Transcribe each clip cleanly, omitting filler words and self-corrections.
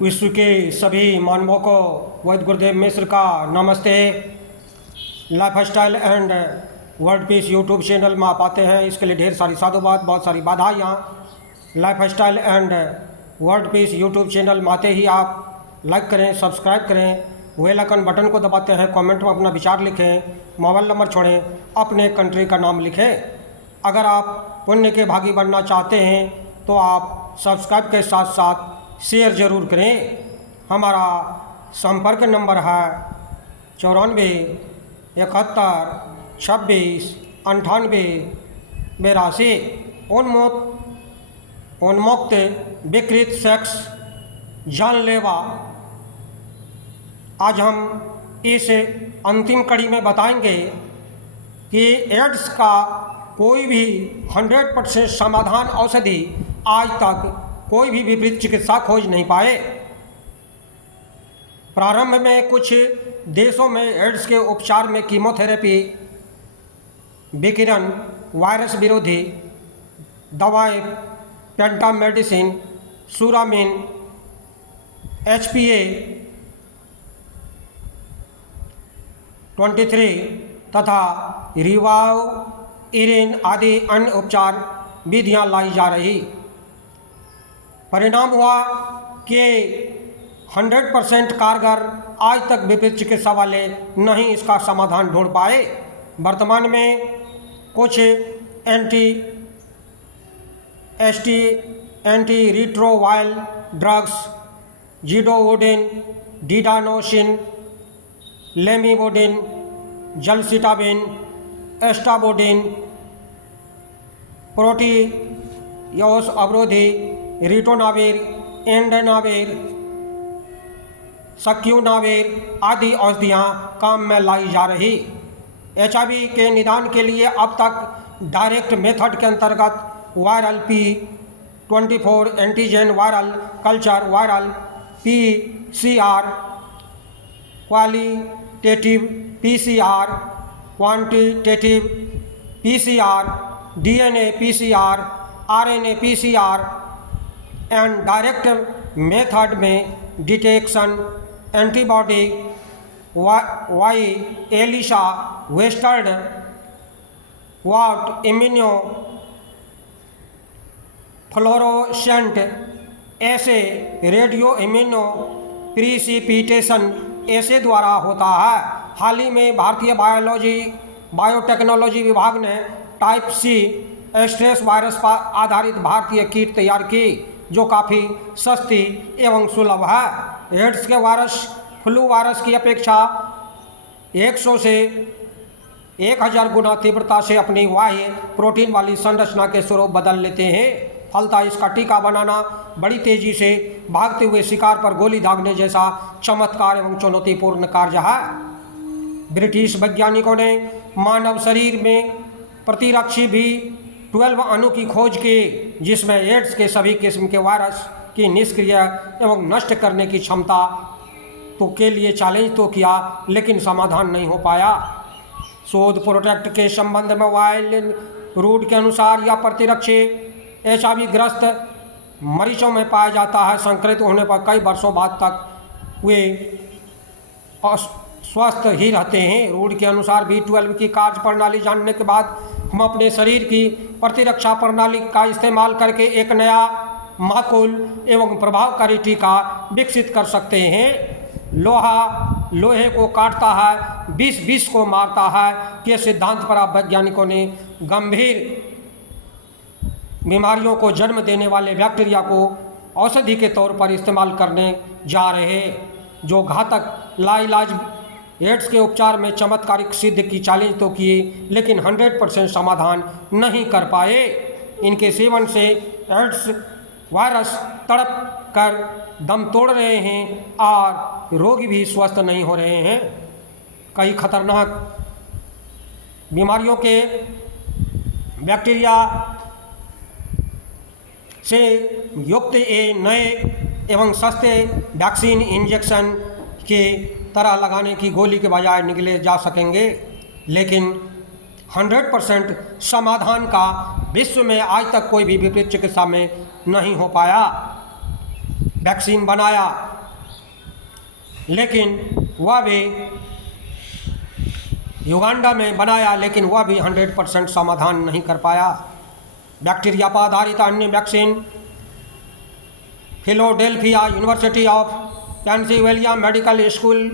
विश्व के सभी मानवों को वैद्य गुरुदेव मिश्र का नमस्ते। Life style and world peace YouTube channel में आप आते हैं, इसके लिए ढेर सारी साधुवाद, बहुत सारी बाधाएँ। Life style and world peace YouTube channel में आते ही आप लाइक करें, सब्सक्राइब करें, बेल आइकन बटन को दबाते हैं, कमेंट में अपना विचार लिखें, मोबाइल नंबर छोड़ें, अपने कंट्री का नाम लिखें। अगर आप पुण्य के भागी बनना चाहते हैं तो आप सब्सक्राइब के साथ साथ शेयर ज़रूर करें। हमारा संपर्क नंबर है 94 71 26 98 82। उन्मुक्त विकृत सेक्स जानलेवा। आज हम इस अंतिम कड़ी में बताएंगे कि एड्स का कोई भी 100% समाधान औषधि आज तक कोई भी विपरीत चिकित्सा खोज नहीं पाए। प्रारंभ में कुछ देशों में एड्स के उपचार में कीमोथेरेपी, विकिरण, वायरस विरोधी दवाएं, पेंटामेडिसिन, सुरामिन, HPA 23 तथा रिवाइरिन आदि अन्य उपचार विधियां लाई जा रही। परिणाम हुआ कि 100% कारगर आज तक विपरीत चिकित्सा वाले नहीं इसका समाधान ढूंढ पाए। वर्तमान में कुछ एंटी रिट्रोवायरल ड्रग्स, जिडोवोडिन, डिडानोसिन, लेमिबोडिन, जलसिटाबिन, एस्टाबोडिन, प्रोटीयोस अवरोधी, रिटोनाविर, एंडेनाविर, सक्यूनाविर आदि औषधियाँ काम में लाई जा रही। HIV के निदान के लिए अब तक डायरेक्ट मेथड के अंतर्गत viral P24 antigen viral culture, viral PCR, qualitative PCR, quantitative PCR, DNA PCR, RNA PCR and direct method में detection antibody, by ELISA, western वॉट, immuno fluorescent assay, radio immuno precipitation assay द्वारा होता है। हाल ही में भारतीय biotechnology विभाग ने type C stress virus पर आधारित भारतीय किट तैयार की, जो काफ़ी सस्ती एवं सुलभ है। एड्स के वायरस फ्लू वायरस की अपेक्षा 100 से 1000 गुना तीव्रता से अपनी बाह्य प्रोटीन वाली संरचना के स्वरूप बदल लेते हैं। फलतः इसका टीका बनाना बड़ी तेजी से भागते हुए शिकार पर गोली दागने जैसा चमत्कार एवं चुनौतीपूर्ण कार्य है। ब्रिटिश वैज्ञानिकों ने मानव शरीर में प्रतिरक्षी B12 अणु की खोज की, जिसमें एड्स के सभी किस्म के वायरस की निष्क्रिय एवं नष्ट करने की क्षमता के लिए चैलेंज तो किया, लेकिन समाधान नहीं हो पाया। शोध प्रोडक्ट के संबंध में वाइल्ड रूट के अनुसार यह प्रतिरक्षी HIV ग्रस्त मरीजों में पाया जाता है। संक्रमित होने पर कई वर्षों बाद तक वे स्वस्थ ही रहते हैं। रूट के अनुसार B12 की कार्य प्रणाली जानने के बाद हम अपने शरीर की प्रतिरक्षा प्रणाली का इस्तेमाल करके एक नया माकूल एवं प्रभावकारी टीका विकसित कर सकते हैं। लोहा लोहे को काटता है, विष को मारता है के सिद्धांत पर अब वैज्ञानिकों ने गंभीर बीमारियों को जन्म देने वाले बैक्टीरिया को औषधि के तौर पर इस्तेमाल करने जा रहे हैं, जो घातक लाइलाज एड्स के उपचार में चमत्कारिक सिद्ध की चैलेंज तो किए, लेकिन 100% समाधान नहीं कर पाए। इनके सेवन से एड्स वायरस तड़प कर दम तोड़ रहे हैं और रोगी भी स्वस्थ नहीं हो रहे हैं। कई खतरनाक बीमारियों के बैक्टीरिया से युक्त ये नए एवं सस्ते वैक्सीन इंजेक्शन के तरह लगाने की गोली के बजाय निगले जा सकेंगे, लेकिन 100% समाधान का विश्व में आज तक कोई भी विपरीत चिकित्सा में नहीं हो पाया। वैक्सीन बनाया, लेकिन वह भी युगांडा में बनाया, लेकिन वह भी 100% समाधान नहीं कर पाया। बैक्टीरिया पर आधारित अन्य vaccine Philadelphia university of Pennsylvania medical school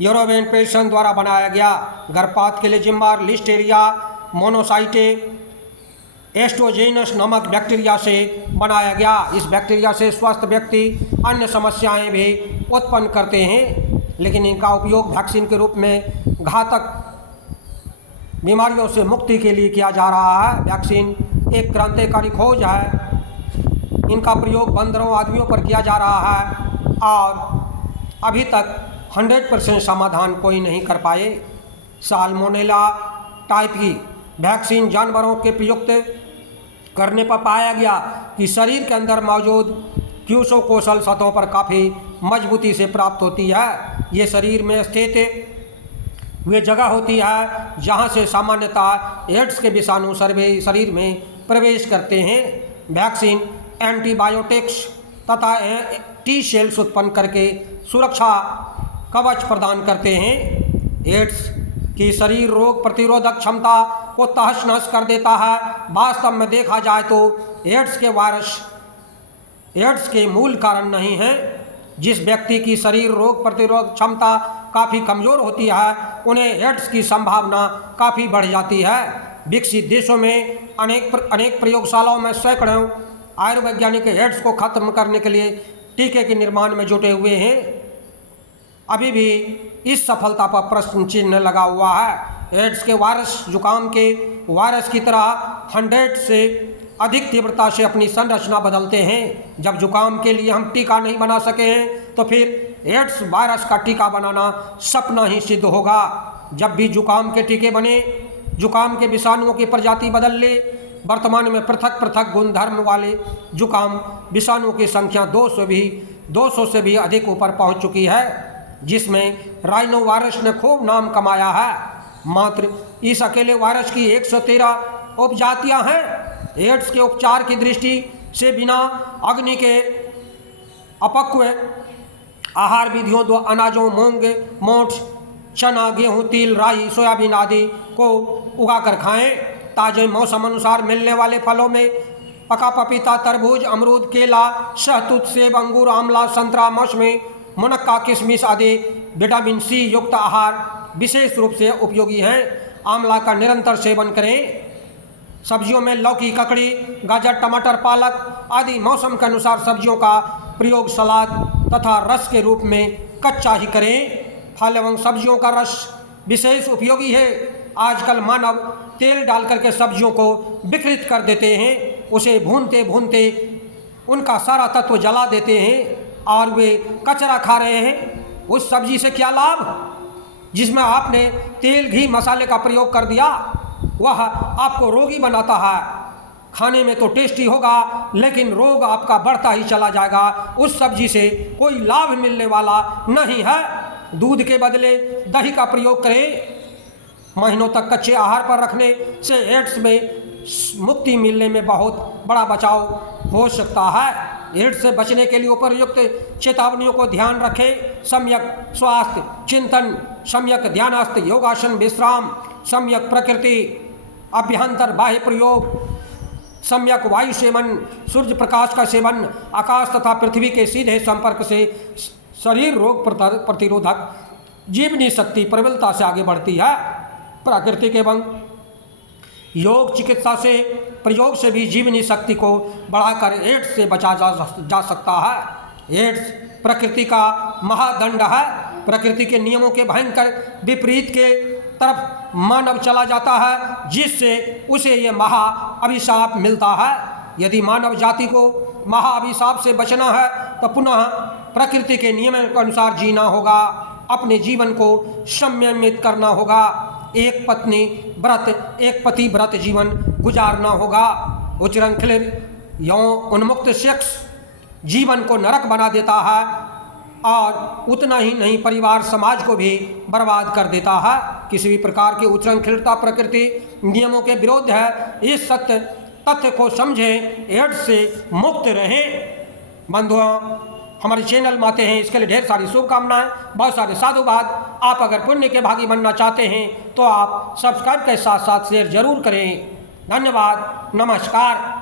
European patient द्वारा बनाया गया। गर्भपात के लिए जिम्मेदार लिस्टेरिया मोनोसाइटे एस्ट्रोजेनस नामक बैक्टीरिया से बनाया गया। इस बैक्टीरिया से स्वस्थ व्यक्ति अन्य समस्याएं भी उत्पन्न करते हैं, लेकिन इनका उपयोग वैक्सीन के रूप में घातक बीमारियों से मुक्ति के लिए किया जा रहा है। वैक्सीन एक क्रांतिकारी खोज है। इनका प्रयोग बंदरों आदमियों पर किया जा रहा है और अभी तक 100% समाधान कोई नहीं कर पाए। साल्मोनेला टाइप की वैक्सीन जानवरों के प्रयुक्त करने पर पाया गया कि शरीर के अंदर मौजूद क्यूसोकोसल सतहों पर काफ़ी मजबूती से प्राप्त होती है। ये शरीर में स्थित वे जगह होती है जहाँ से सामान्यतः एड्स के विषाणु शरीर में प्रवेश करते हैं। वैक्सीन एंटीबायोटिक्स तथा टी सेल्स उत्पन्न करके सुरक्षा कवच प्रदान करते हैं। एड्स की शरीर रोग प्रतिरोधक क्षमता को तहस नहस कर देता है। वास्तव में देखा जाए तो एड्स के वायरस एड्स के मूल कारण नहीं है। जिस व्यक्ति की शरीर रोग प्रतिरोधक क्षमता काफ़ी कमज़ोर होती है, उन्हें एड्स की संभावना काफ़ी बढ़ जाती है। विकसित देशों में अनेक प्रयोगशालाओं में सैकड़ों आयुर्वैज्ञानिक एड्स को खत्म करने के लिए टीके के निर्माण में जुटे हुए हैं। अभी भी इस सफलता पर प्रश्न चिन्ह लगा हुआ है। एड्स के वायरस जुकाम के वायरस की तरह 100 से अधिक तीव्रता से अपनी संरचना बदलते हैं। जब जुकाम के लिए हम टीका नहीं बना सके हैं तो फिर एड्स वायरस का टीका बनाना सपना ही सिद्ध होगा। जब भी जुकाम के टीके बने, जुकाम के विषाणुओं की प्रजाति बदल ले। वर्तमान में पृथक पृथक गुणधर्म वाले जुकाम विषाणुओं की संख्या 200 से भी अधिक ऊपर पहुंच चुकी है, जिसमें राइनो वायरस ने खूब नाम कमाया है। मात्र इस अकेले वायरस की 113 उपजातियां हैं। एड्स के उपचार की दृष्टि से बिना अग्नि के अपक्व आहार विधियों दो अनाजों मूंग, मोठ, चना, गेहूं, तिल, राई, सोयाबीन आदि को उगाकर खाएं। ताजे मौसम अनुसार मिलने वाले फलों में पका पपीता, तरबूज, अमरूद, केला, शहतूत, सेब, अंगूर, आंवला, संतरा, मौसमी, मुनक्का, किशमिश आदि विटामिन सी युक्त आहार विशेष रूप से उपयोगी हैं। आंवला का निरंतर सेवन करें। सब्जियों में लौकी, ककड़ी, गाजर, टमाटर, पालक आदि मौसम के अनुसार सब्जियों का प्रयोग सलाद तथा रस के रूप में कच्चा ही करें। फल एवं सब्जियों का रस विशेष उपयोगी है। आजकल मानव तेल डालकर के सब्जियों को विकृत कर देते हैं। उसे भूनते भूनते उनका सारा तत्व जला देते हैं और वे कचरा खा रहे हैं। उस सब्जी से क्या लाभ जिसमें आपने तेल, घी, मसाले का प्रयोग कर दिया? वह आपको रोगी बनाता है। खाने में तो टेस्टी होगा, लेकिन रोग आपका बढ़ता ही चला जाएगा। उस सब्जी से कोई लाभ मिलने वाला नहीं है। दूध के बदले दही का प्रयोग करें। महीनों तक कच्चे आहार पर रखने से एड्स में मुक्ति मिलने में बहुत बड़ा बचाव हो सकता है। एड्स से बचने के लिए उपयुक्त चेतावनियों को ध्यान रखें। सम्यक स्वास्थ्य चिंतन, सम्यक ध्यानास्थ, योगासन, विश्राम, सम्यक प्रकृति अभ्यंतर बाह्य प्रयोग, सम्यक वायु सेवन, सूर्य प्रकाश का सेवन, आकाश तथा पृथ्वी के सीधे संपर्क से शरीर रोग प्रतिरोधक जीवनी शक्ति प्रबलता से आगे बढ़ती है। प्राकृतिक एवं योग चिकित्सा से प्रयोग से भी जीवनी शक्ति को बढ़ाकर एड्स से बचा जा सकता है। एड्स प्रकृति का महादंड है। प्रकृति के नियमों के भयंकर विपरीत के तरफ मानव चला जाता है, जिससे उसे ये महा अभिशाप मिलता है। यदि मानव जाति को महा अभिशाप से बचना है तो पुनः प्रकृति के नियमों के अनुसार जीना होगा। अपने जीवन को संयमित करना होगा। एक पति व्रत जीवन गुजारना होगा। उच्चृंखलित यौन उन्मुक्त सेक्स जीवन को नरक बना देता है और उतना ही नहीं, परिवार समाज को भी बर्बाद कर देता है। किसी भी प्रकार की उच्चृंखलता प्रकृति नियमों के विरोध है। इस तथ्य को समझें, एड्स से मुक्त रहें। बंधुओं, हमारे चैनल में आते हैं, इसके लिए ढेर सारी शुभकामनाएं, बहुत सारे साधुवाद। आप अगर पुण्य के भागी बनना चाहते हैं तो आप सब्सक्राइब के साथ साथ शेयर जरूर करें। धन्यवाद, नमस्कार।